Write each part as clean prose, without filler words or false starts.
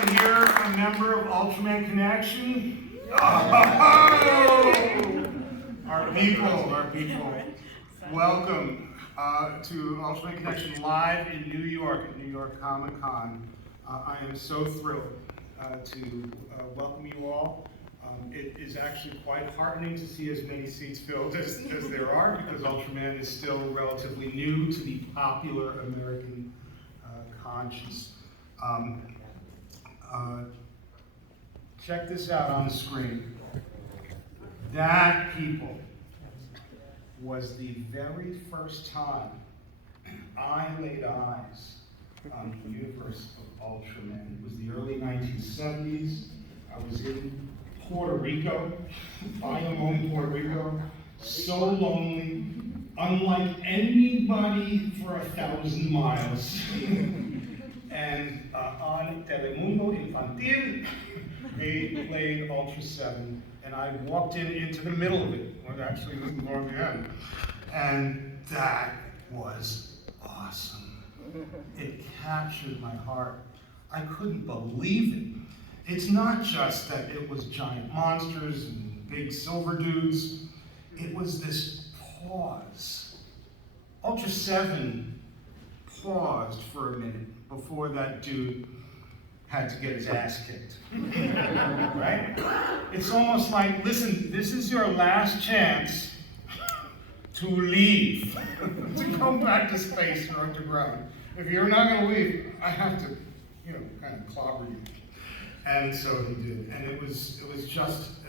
anyone here a member of Ultraman Connection? Oh! Our people. Welcome to Ultraman Connection live in New York at New York Comic-Con. I am so thrilled to welcome you all. It is actually quite heartening to see as many seats filled as there are, because Ultraman is still relatively new to the popular American conscience. Check this out on the screen. That, people, was the very first time I laid eyes on the universe of Ultraman. It was the early 1970s. I was in Puerto Rico, Bayamon, Puerto Rico, so lonely, unlike anybody for 1,000 miles. And on Telemundo Infantil, they played Ultraseven, and I walked into the middle of it, or actually toward the end, and that was awesome. It captured my heart. I couldn't believe it. It's not just that it was giant monsters and big silver dudes. It was this pause. Ultraseven paused for a minute before that dude had to get his ass kicked. Right? It's almost like, listen, this is your last chance to leave, to go back to space or underground. If you're not going to leave, I have to, kind of clobber you. And so he did, and it was just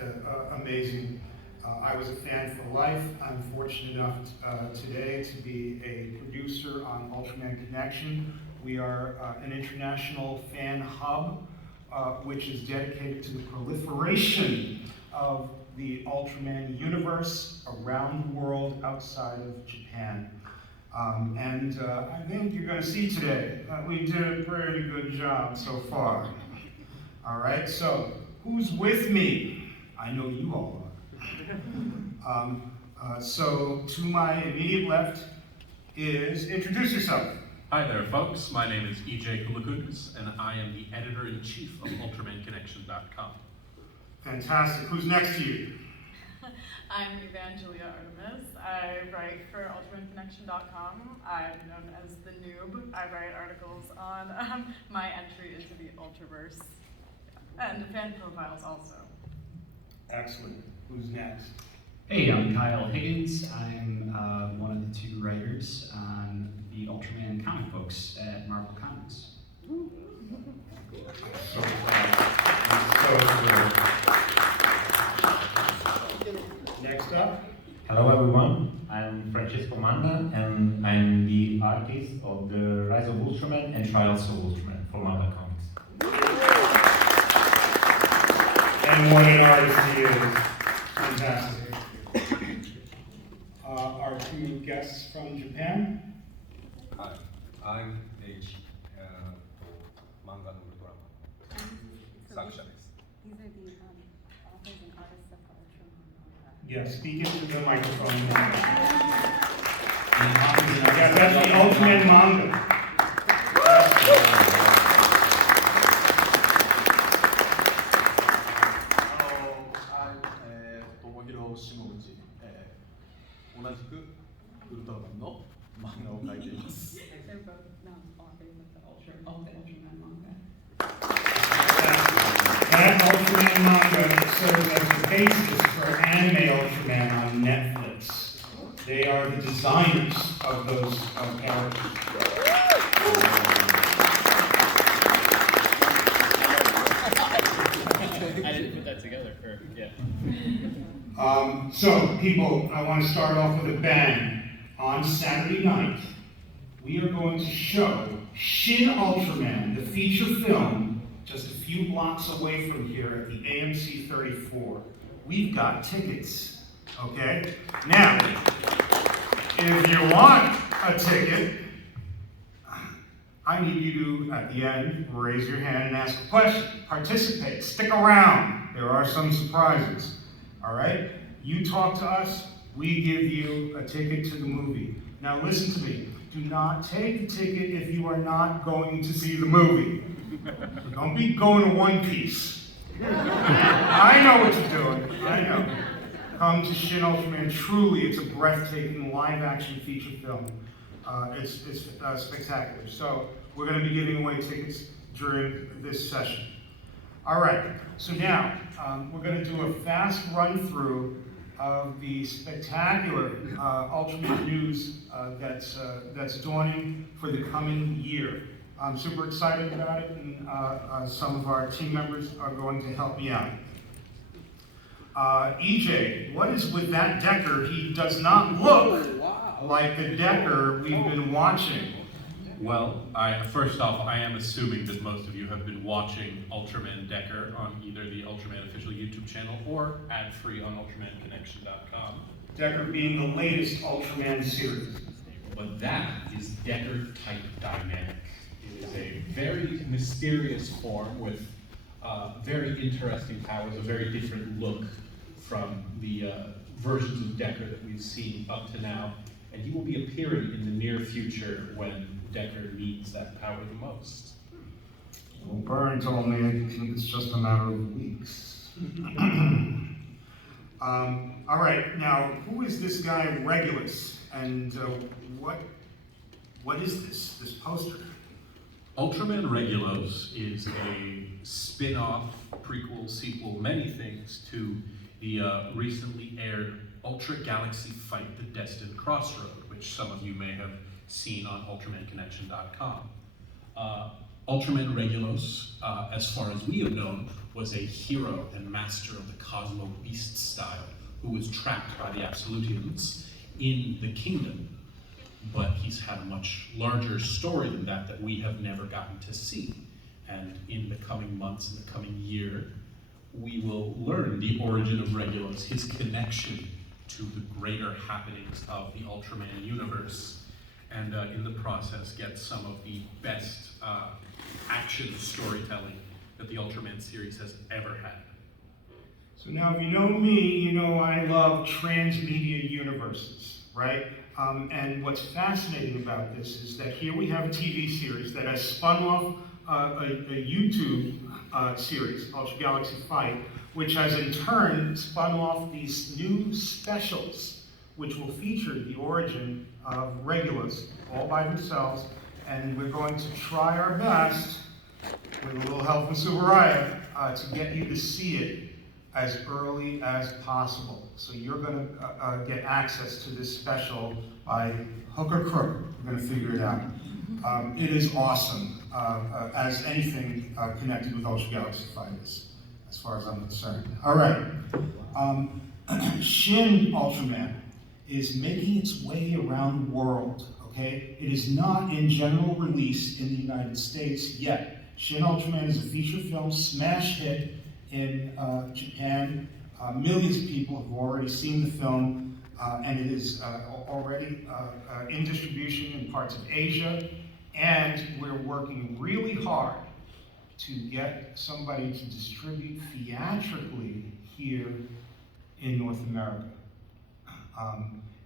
amazing. I was a fan for life. I'm fortunate enough today to be a producer on Ultraman Connection. We are an international fan hub, which is dedicated to the proliferation of the Ultraman universe around the world outside of Japan. And I think you're going to see today that we did a pretty good job so far. All right, so who's with me? I know you all are. So to my immediate left is, introduce yourself. Hi there, folks. My name is EJ Kulakudis, and I am the editor-in-chief of UltramanConnection.com. Fantastic. Who's next to you? I'm Evangelia Artemis. I write for UltramanConnection.com. I'm known as the noob. I write articles on my entry into the Ultraverse. And fan profiles also. Excellent. Who's next? Hey, I'm Kyle Higgins. I'm one of the two writers on the Ultraman comic books at Marvel Comics. So next up. Hello everyone, I'm Francesco Manna and I'm the artist of the Rise of Ultraman and Trials of Ultraman for Manga Comics. And what an artist he is. Fantastic. Our two guests from Japan. Hi, I'm H. Manga and Ultraman. Saksha. These are the authors and artists of Ultraman. Yeah, speak into the microphone. Yeah, that's the Ultraman manga. They're both authors of the Ultraman manga. That Ultraman manga serves as the basis for anime Ultraman on Netflix. They are the designers of those characters. I didn't put that together So, people, I want to start off with a bang. On Saturday night, we are going to show Shin Ultraman, the feature film, just a few blocks away from here at the AMC 34. We've got tickets, okay? Now, if you want a ticket, I need you to, at the end, raise your hand and ask a question. Participate, stick around. There are some surprises, all right? You talk to us, we give you a ticket to the movie. Now listen to me, do not take the ticket if you are not going to see the movie. So don't be going to One Piece. I know what you're doing. I know. Come to Shin Ultraman. Truly, it's a breathtaking live-action feature film. It's spectacular. So we're going to be giving away tickets during this session. All right. So now we're going to do a fast run-through of the spectacular Ultraman news that's dawning for the coming year. I'm super excited about it, and some of our team members are going to help me out. EJ, what is with that Decker? He does not look like the Decker we've been watching. Well, first off, I am assuming that most of you have been watching Ultraman Decker on either the Ultraman official YouTube channel or ad-free on UltramanConnection.com. Decker being the latest Ultraman series. But that is Decker Type Dynamic. It is a very mysterious form with very interesting powers, a very different look from the versions of Decker that we've seen up to now. And he will be appearing in the near future when Decker needs that power the most. Well, Burn told me it's just a matter of weeks. All right, now, who is this guy Regulus? And what is this poster? Ultraman Regulos is a spin-off, prequel, sequel, many things to the recently aired Ultra Galaxy Fight the Destined Crossroad, which some of you may have seen on UltramanConnection.com. Ultraman Regulos, as far as we have known, was a hero and master of the Cosmo Beast style, who was trapped by the Absolutians in the kingdom. But he's had a much larger story than that we have never gotten to see. And in the coming months, in the coming year, we will learn the origin of Regulus, his connection to the greater happenings of the Ultraman universe, and in the process get some of the best action storytelling that the Ultraman series has ever had. So now, if you know me, you know I love transmedia universes, right? And what's fascinating about this is that here we have a TV series that has spun off a YouTube series, Ultra Galaxy Fight, which has in turn spun off these new specials, which will feature the origin of Regulus all by themselves. And we're going to try our best, with a little help from Tsuburaya, to get you to see it as early as possible. So you're going to get access to this special by hook or crook. We're going to figure it out. It is awesome, as anything connected with Ultra Galaxy Fight is, as far as I'm concerned. All right. Shin Ultraman is making its way around the world, okay? It is not in general release in the United States yet. Shin Ultraman is a feature film smash hit in Japan. Millions of people have already seen the film, and it is already in distribution in parts of Asia, and we're working really hard to get somebody to distribute theatrically here in North America.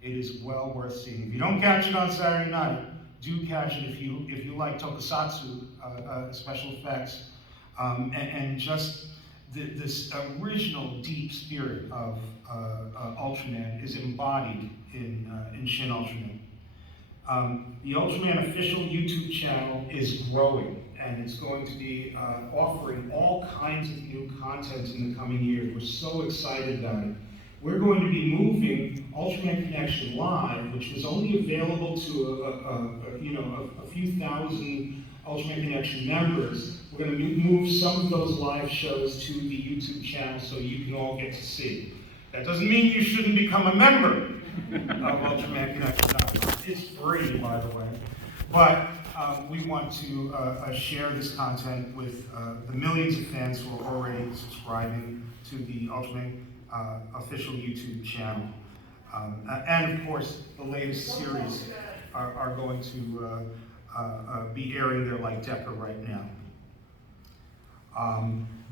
It is well worth seeing. If you don't catch it on Saturday night, do catch it if you like tokusatsu, special effects, and just this original deep spirit of Ultraman is embodied in Shin Ultraman. The Ultraman official YouTube channel is growing, and it's going to be offering all kinds of new content in the coming year. We're so excited about it. We're going to be moving Ultraman Connection Live, which was only available to a few thousand Ultraman Connection members. We're going to move some of those live shows to the YouTube channel so you can all get to see. That doesn't mean you shouldn't become a member of UltramanConnection.com. It's free, by the way. But we want to share this content with the millions of fans who are already subscribing to the Ultraman official YouTube channel. And of course, the latest series are going to be airing there like Decker right now.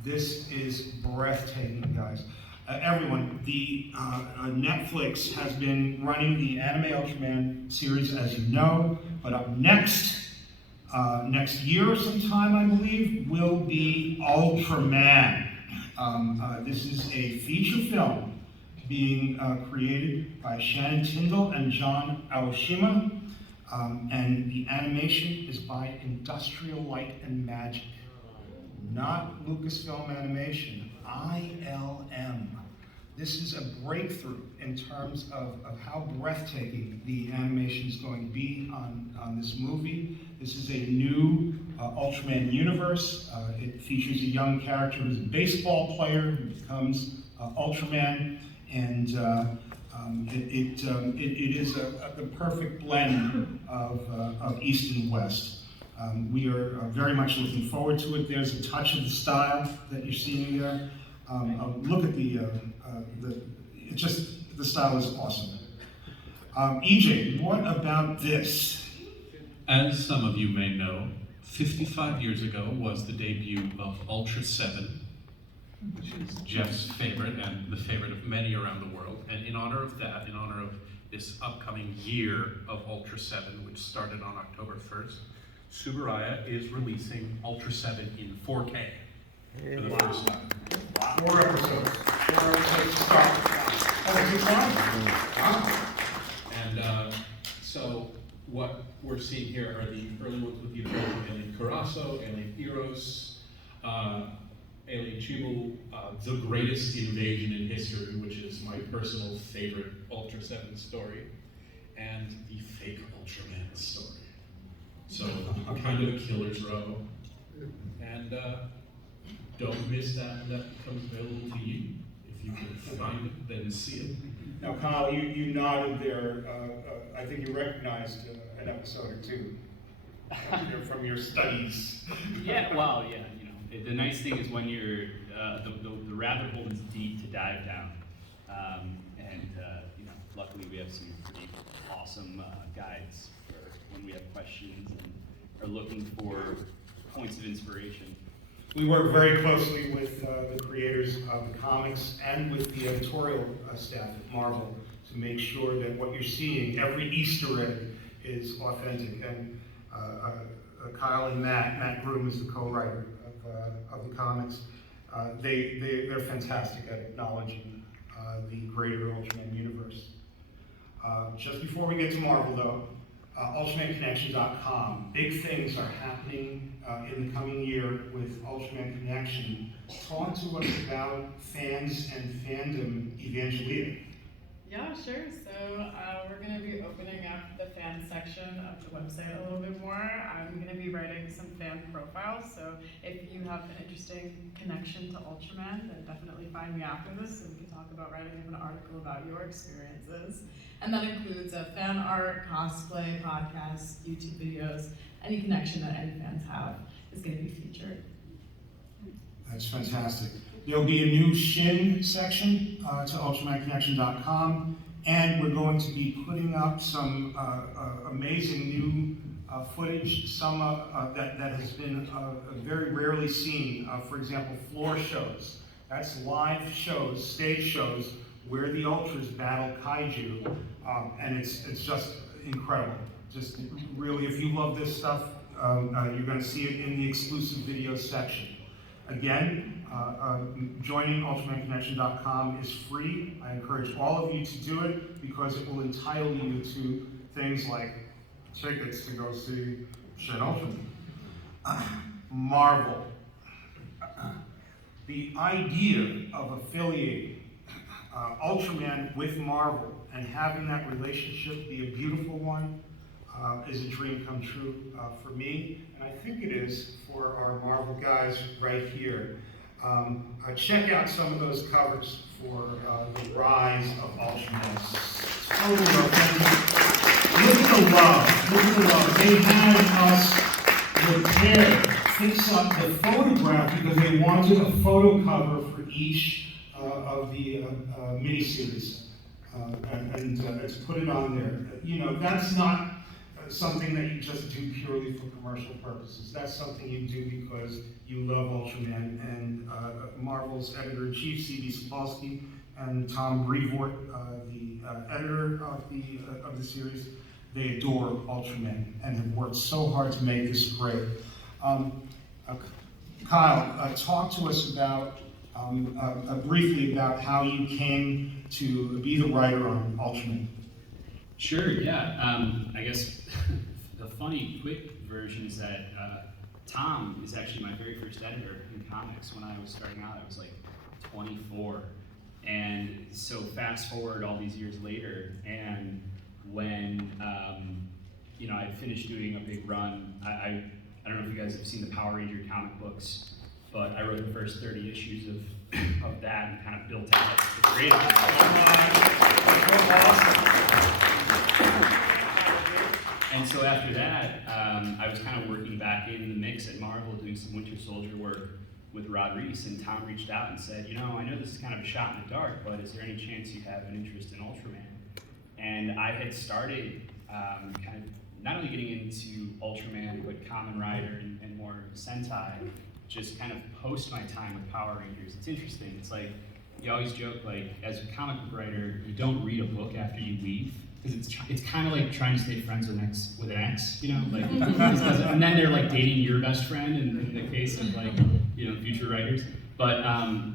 This is breathtaking, guys. Everyone, the Netflix has been running the Anime Ultraman series, as you know, but up next, next year sometime, I believe, will be Ultraman. This is a feature film being created by Shannon Tyndall and John Aoshima, and the animation is by Industrial Light and Magic, not Lucasfilm Animation, ILM. This is a breakthrough in terms of how breathtaking the animation is going to be on this movie. This is a new Ultraman universe. It features a young character who's a baseball player who becomes Ultraman, and it is the perfect blend of East and West. We are very much looking forward to it. There's a touch of the style that you're seeing there. Look at the style is awesome. EJ, what about this? As some of you may know, 55 years ago was the debut of Ultraseven, which is Jeff's favorite and the favorite of many around the world. And in honor of that, in honor of this upcoming year of Ultraseven, which started on October 1st, Tsuburaya is releasing Ultraseven in 4K for the first time. 4 episodes. 4 episodes to start. That's a good time. Wow. And so what we're seeing here are the early ones with the appearance of Alien Karaso, Alien Eros, Alien Chibu, The Greatest Invasion in History, which is my personal favorite Ultraseven story, and the fake Ultraman story. So kind of a killer's row. And don't miss that when that becomes available to you. If you can find it, then see it. Now, Kyle, you nodded there. I think you recognized an episode or two from your studies. Yeah, well, yeah, you know, the nice thing is when you're, the rabbit hole is deep to dive down. You know, luckily we have some pretty awesome guides for when we have questions and are looking for points of inspiration. We work very closely with the creators of the comics and with the editorial staff at Marvel to make sure that what you're seeing, every Easter egg, is authentic. And Kyle and Matt Groom is the co-writer of the comics. They're fantastic at acknowledging the greater Ultraman universe. Just before we get to Marvel, though, UltramanConnection.com. Big things are happening in the coming year with Ultraman Connection. Talk to us about fans and fandom Evangelia. Yeah, sure. So we're going to be opening up the fan section of the website a little bit more. I'm going to be writing some fan profiles. So if you have an interesting connection to Ultraman, then definitely find me after this so we can talk about writing an article about your experiences. And that includes fan art, cosplay, podcasts, YouTube videos. Any connection that any fans have is going to be featured. That's fantastic. There'll be a new Shin section to UltramanConnection.com, and we're going to be putting up some amazing new footage, some that has been very rarely seen. For example, floor shows. That's live shows, stage shows, where the Ultras battle Kaiju, and it's just incredible. Just really, if you love this stuff, you're going to see it in the exclusive video section. Again, joining UltramanConnection.com is free. I encourage all of you to do it because it will entitle you to things like tickets to go see Shin Ultraman. Marvel. The idea of affiliating Ultraman with Marvel and having that relationship be a beautiful one is a dream come true for me, and I think it is for our Marvel guys right here. Check out some of those covers for the rise of Ultraman. Totally authentic. Look at the love. Look at the love. They had us fix up the photograph because they wanted a photo cover for each of the miniseries, and to put it on there. You know, that's not something that you just do purely for commercial purposes. That's something you do because you love Ultraman, and Marvel's editor-in-chief, C.B. Sapolsky, and Tom Brevoort, the editor of the series, they adore Ultraman and have worked so hard to make this great. Kyle, talk to us about, briefly about how you came to be the writer on Ultraman. Sure, yeah. I guess the funny, quick version is that Tom is actually my very first editor in comics. When I was starting out, I was like 24. And so fast forward all these years later, and when you know, I finished doing a big run, I don't know if you guys have seen the Power Ranger comic books, but I wrote the first 30 issues of that and kind of built out the creative. And so after that, I was kind of working back in the mix at Marvel, doing some Winter Soldier work with Rod Reese, and Tom reached out and said, you know, I know this is kind of a shot in the dark, but is there any chance you have an interest in Ultraman? And I had started kind of not only getting into Ultraman, but Kamen Rider and more Sentai, just kind of post my time with Power Rangers. It's interesting. It's like, you always joke, like, as a comic book writer, you don't read a book after you leave, because it's kind of like trying to stay friends with an ex, you know? Like, and then they're like dating your best friend in the case of, like, you know, future writers. But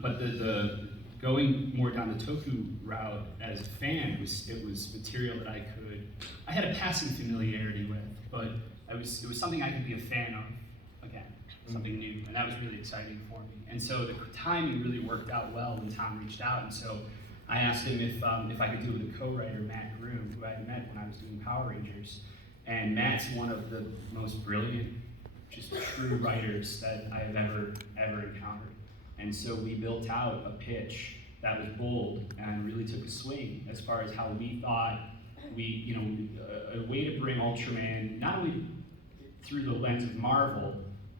the going more down the Toku route as a fan, it was material that I had a passing familiarity with, but it was something I could be a fan of, again, something new, and that was really exciting for me. And so the timing really worked out well when Tom reached out, and so I asked him if I could do it with a co-writer, Matt Groom, who I had met when I was doing Power Rangers. And Matt's one of the most brilliant, just true writers that I have ever encountered. And so we built out a pitch that was bold and really took a swing as far as how we thought a way to bring Ultraman not only through the lens of Marvel,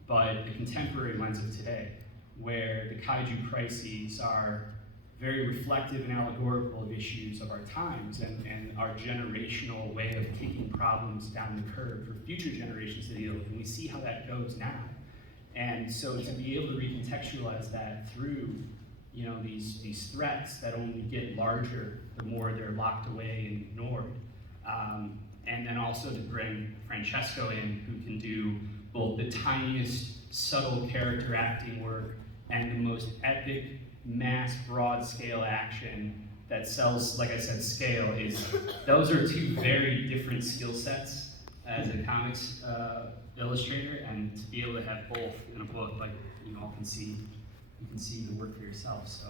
but the contemporary lens of today, where the kaiju crises are very reflective and allegorical of issues of our times and our generational way of kicking problems down the curb for future generations to deal with. And we see how that goes now. And so to be able to recontextualize that through, you know, these threats that only get larger the more they're locked away and ignored. And then also to bring Francesco in, who can do both the tiniest subtle character acting work and the most epic mass broad scale action that sells, like I said, scale. Those are two very different skill sets as a comics illustrator, and to be able to have both in a book, like you all can see, you can see the work for yourself. So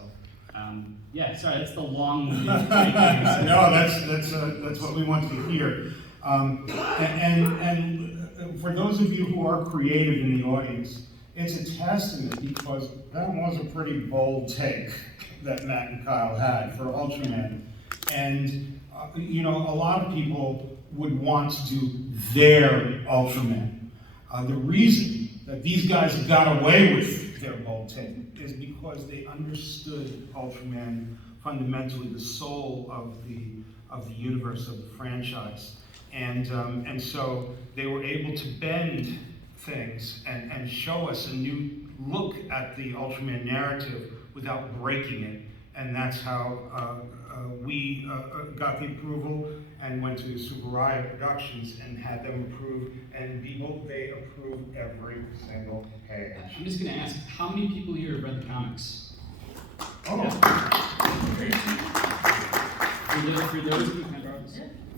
yeah, sorry, that's the long. No, that's what we want to hear. And for those of you who are creative in the audience, it's a testament, because that was a pretty bold take that Matt and Kyle had for Ultraman. And you know, a lot of people would want to do their Ultraman. The reason that these guys got away with their bold take is because they understood Ultraman fundamentally, the soul of the universe, of the franchise. And so they were able to bend things and show us a new look at the Ultraman narrative without breaking it. And that's how we got the approval and went to Tsuburaya Productions and had them approve, and they approved every single page. I'm just gonna ask, how many people here have read the comics? Oh. Yeah.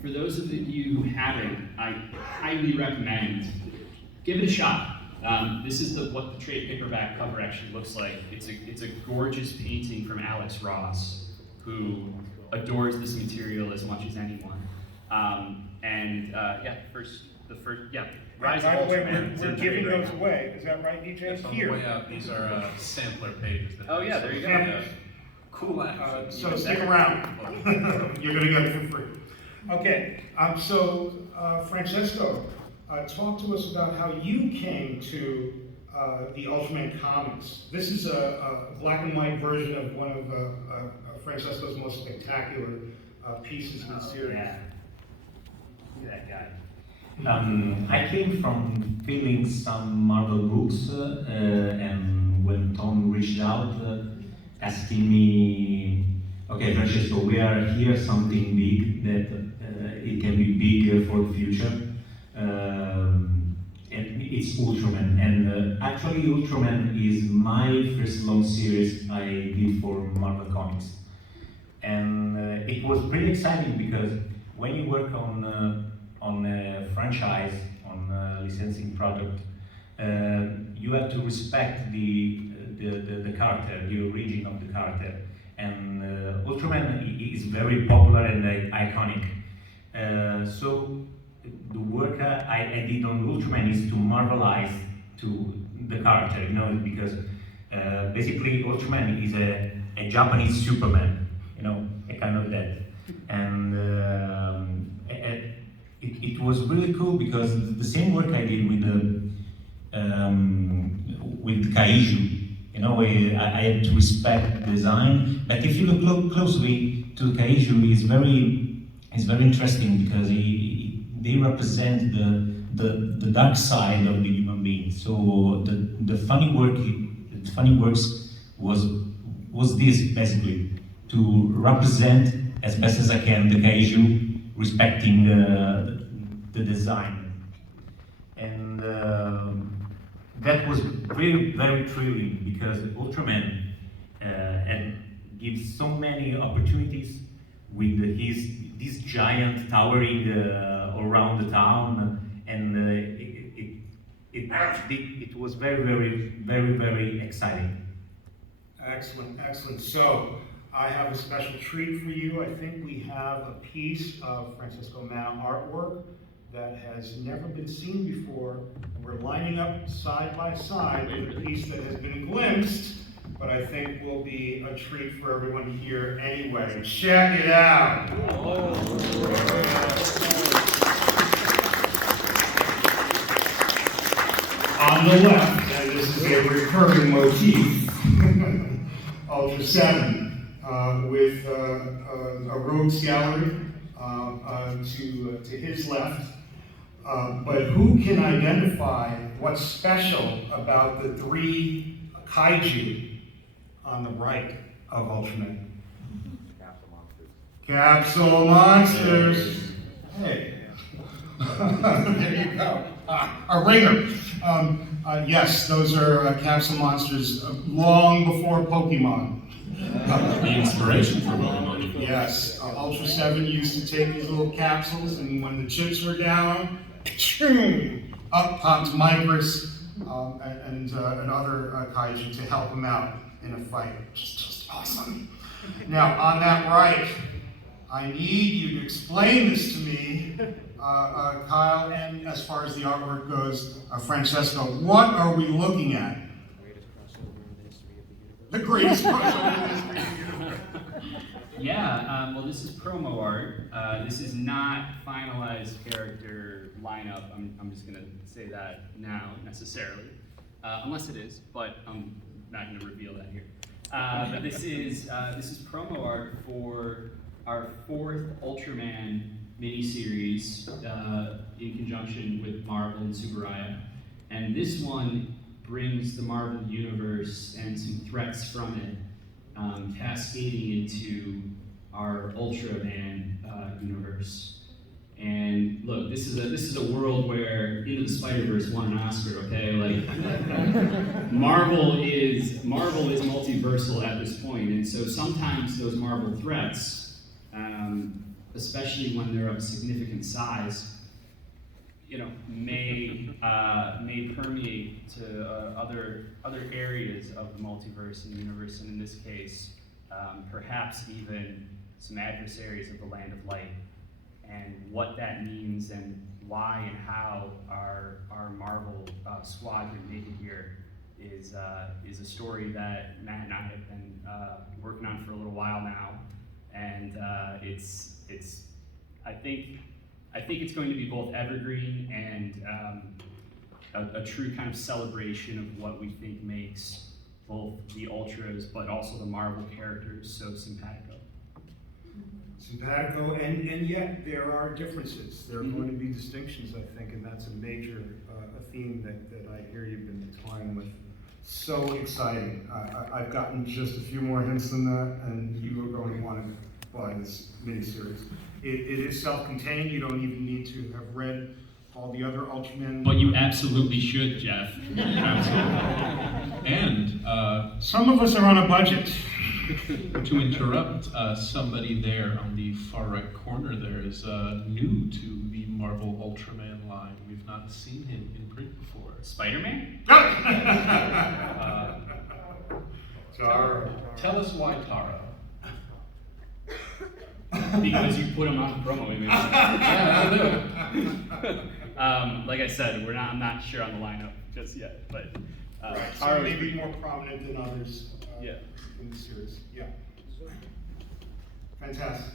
For those of you who haven't, I highly recommend, give it a shot. This is what the trade paperback cover actually looks like. It's a gorgeous painting from Alex Ross, who adores this material as much as anyone. Rise By of the way, Ultraman. we're giving those away. Is that right, DJ? Yes, on the Here. way out, these are sampler pages. Oh yeah, there you go. Yeah. Cool action. So stick around. You're gonna get it for free. Okay, so Francesco, talk to us about how you came to the Ultraman comics. This is a black and white version of one of Francesco's most spectacular pieces in the series. Yeah. Look at that guy. I came from filling some Marvel books, and when Tom reached out, asking me, okay, Francesco, we are here something big that it can be bigger for the future. And it's Ultraman. And actually, Ultraman is my first long series I did for Marvel Comics. And it was pretty exciting because when you work on a franchise, on a licensing product, you have to respect the character, the origin of the character. And Ultraman is very popular and iconic. So the work I did on Ultraman is to marvelize to the character, you know, because basically Ultraman is a Japanese Superman, you know, a kind of that. And it was really cool because the same work I did with Kaiju, you know, I had to respect design. But if you look closely to Kaiju, it's very interesting because they represent the dark side of the human being. So the funny works was this basically, to represent as best as I can the Kaiju, respecting the design. And that was very thrilling because Ultraman gives so many opportunities with this giant towering around the town, and it was very exciting. Excellent, excellent. So, I have a special treat for you. I think we have a piece of Francesco Manna artwork that has never been seen before. We're lining up side by side with a piece that has been glimpsed, but I think will be a treat for everyone here anyway. Check it out. On the left, and this is a recurring motif, Ultraseven, with a rogues gallery to his left. But who can identify what's special about the three kaiju on the right of Ultraman? Capsule monsters. Hey. There you go. A ringer. Yes, those are capsule monsters long before Pokemon. The inspiration for Pokemon. Yes, Ultraseven used to take these little capsules, and when the chips were down, up popped Micros and other kaiju to help him out in a fight. Just awesome. Now, on that right, I need you to explain this to me, Kyle, and as far as the artwork goes, Francesco, what are we looking at? The greatest crossover in the history of the universe. Yeah, well, this is promo art. This is not finalized character lineup. I'm just gonna say that now, necessarily, unless it is, but I'm not gonna reveal that here. But this is promo art for our 4th Ultraman miniseries in conjunction with Marvel and Tsuburaya, and this one brings the Marvel universe and some threats from it cascading into our Ultraman universe. And look, this is a world where Into the Spider-Verse won an Oscar. Okay, like Marvel is multiversal at this point, and so sometimes those Marvel threats, especially when they're of significant size, you know, may permeate to other areas of the multiverse and universe, and in this case, perhaps even some adversaries of the Land of Light. And what that means and why and how our Marvel squadron made it here is a story that Matt and I have been working on for a little while now, and I think it's going to be both evergreen and a true kind of celebration of what we think makes both the Ultras but also the Marvel characters so simpatico. Simpatico, and yet there are differences. There are going to be distinctions, I think, and that's a major a theme that I hear you've been toying with. So exciting. I've gotten just a few more hints than that, and you are going to want to by this miniseries. It is self-contained. You don't even need to have read all the other Ultraman. But you absolutely should, Jeff. Absolutely. And Some of us are on a budget. to interrupt, somebody there on the far right corner there is new to the Marvel Ultraman line. We've not seen him in print before. Spider-Man? Tara. Tell us why Tara. Because you put him on the promo image. Yeah, I know. Like I said, I'm not sure on the lineup just yet, but So Tara was maybe pretty- more prominent than others Yeah. in the series. Yeah. Fantastic.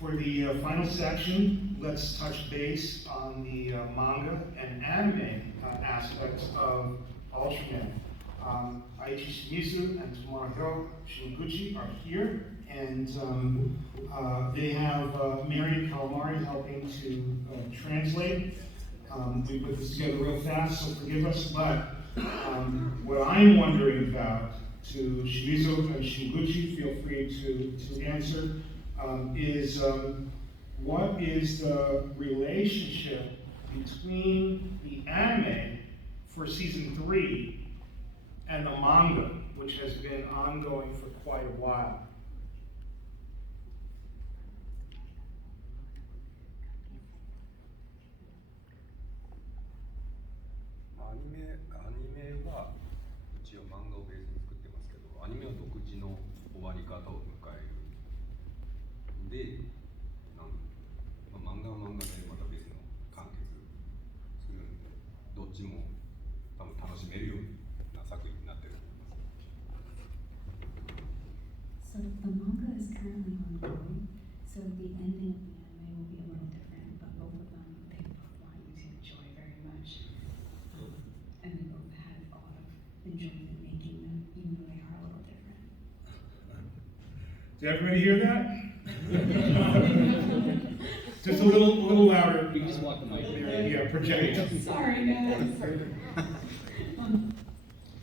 For the final section, let's touch base on the manga and anime aspects of Ultraman. Aichi Shimizu and Tsuburaya Shinguchi are here, and they have myriad calamari helping to translate. We put this together real fast, so forgive us, but what I'm wondering about, to Shimizu and Shinguchi, feel free to answer, is what is the relationship between the anime for season 3 and the manga, which has been ongoing for quite a while? So the manga is currently ongoing, so the ending of the anime will be a little different, but both of them they both want you to enjoy very much. And they both had a lot of enjoyment making them, even though they are a little different. Did everybody hear that? Just a little louder. You can just walk the mic. Yeah, project. Sorry, guys.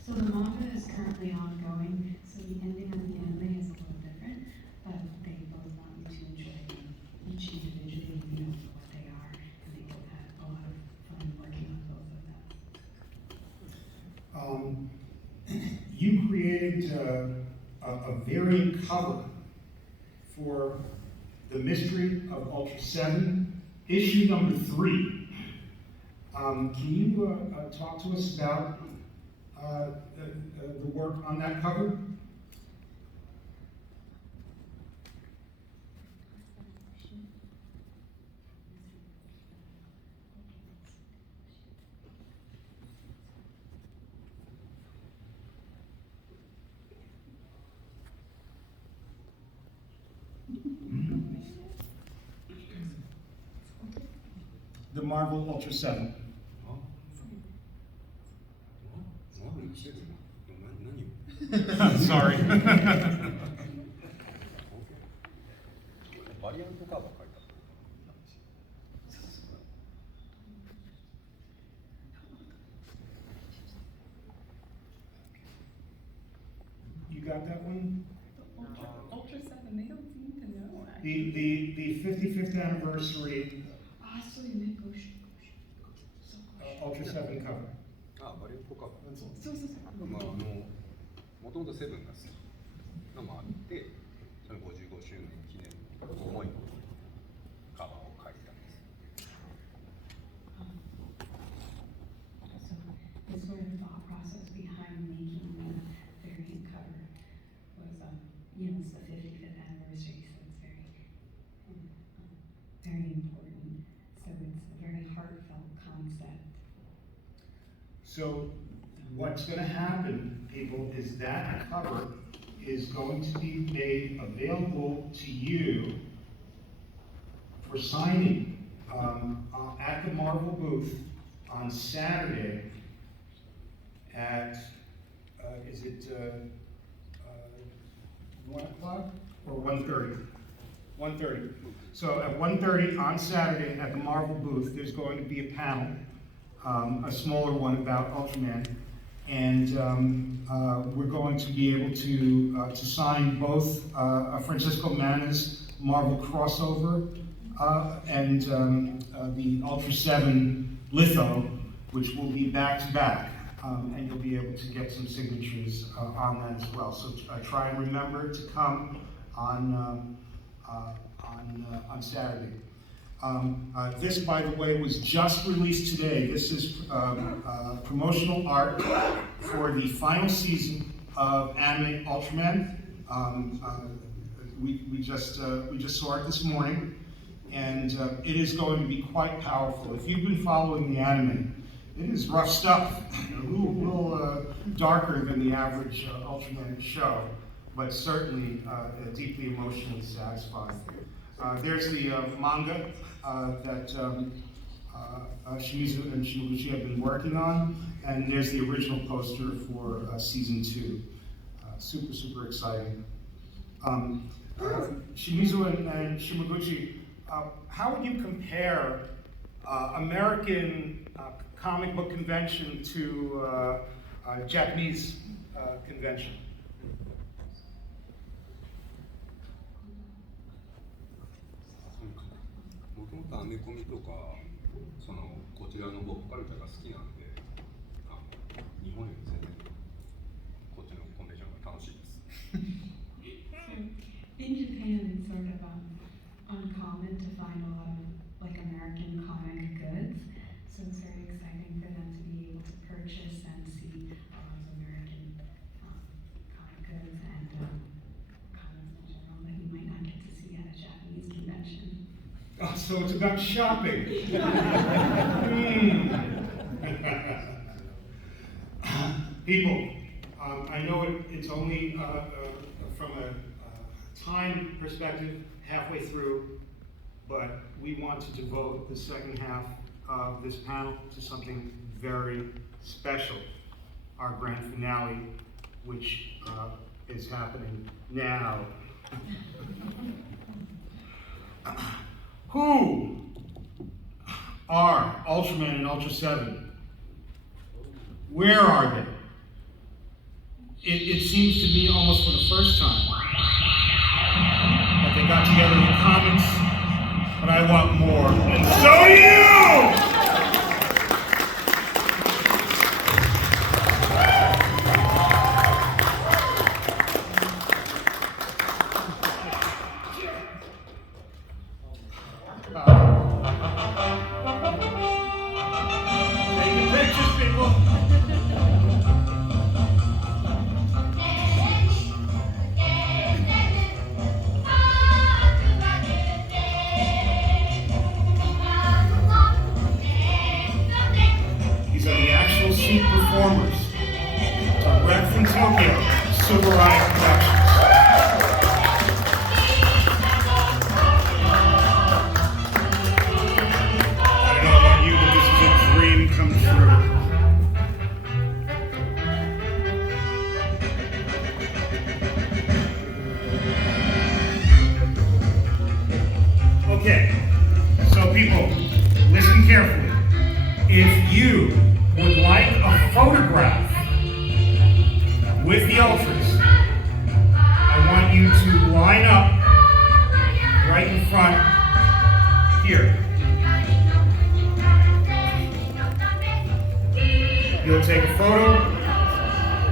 So the manga is currently ongoing, so the ending of the anime is a little different, but they both want you to enjoy them each individually, you know, for what they are, and they both had a lot of fun working on both of them. You created a variant cover for the Mystery of Ultraseven, issue number 3. Can you talk to us about the work on that cover? The Marvel Ultraseven. Sorry. バリアントカード書いてある。 You got that one? Ultraseven, they don't seem to know. The 55th anniversary Ultraseven cover. あ、バリアントカード。まあもともとセブンが好きのもあって、その55周年記念の思いのカバーを書いたんです。 So the sort of thought process behind making the variant cover was, you know, it's the 55th anniversary, so it's very important. So it's a very heartfelt concept. So what's going to happen, people, is that cover is going to be made available to you for signing at the Marvel booth on Saturday at, is it 1 o'clock or 1:30? 1:30. So at 1:30 on Saturday at the Marvel booth, there's going to be a panel, a smaller one about Ultraman. And we're going to be able to sign both Francisco Mana's Marvel crossover and the Ultraseven litho, which will be back to back. And you'll be able to get some signatures on that as well. So try and remember to come on Saturday. This, by the way, was just released today. This is promotional art for the final season of Anime Ultraman. We just saw it this morning, and it is going to be quite powerful. If you've been following the anime, it is rough stuff, a little darker than the average Ultraman show, but certainly deeply emotionally satisfying. There's the manga that Shimizu and Shimaguchi have been working on, and there's the original poster for season 2. Super, super exciting. Shimizu and Shimaguchi, how would you compare American comic book convention to Japanese convention? もともとアメコミとかこちらのポップカルチャーが好きなんで、日本より全然こっちのコンベンションが楽しいです。In Japan, it's sort of uncommon to find a lot of like American comic goods, so it's very exciting for them to be able to purchase and see a lot of American comic goods and comics in general that you might not get to see at a Japanese convention. Oh, so it's about shopping. People, I know it's only from a time perspective halfway through, but we want to devote the second half of this panel to something very special, our grand finale, which is happening now. Who are Ultraman and Ultraseven? Where are they? It seems to me almost for the first time that they got together in comics, but I want more, and so do you! Taking pictures, people. These are the actual seat performers, direct from Tokyo, Tsuburaya Productions. I don't know about you, but this is a dream come true. Okay, so people, listen carefully. If you would like a photograph with the Ultras, I want you to line up right in front here. You'll take a photo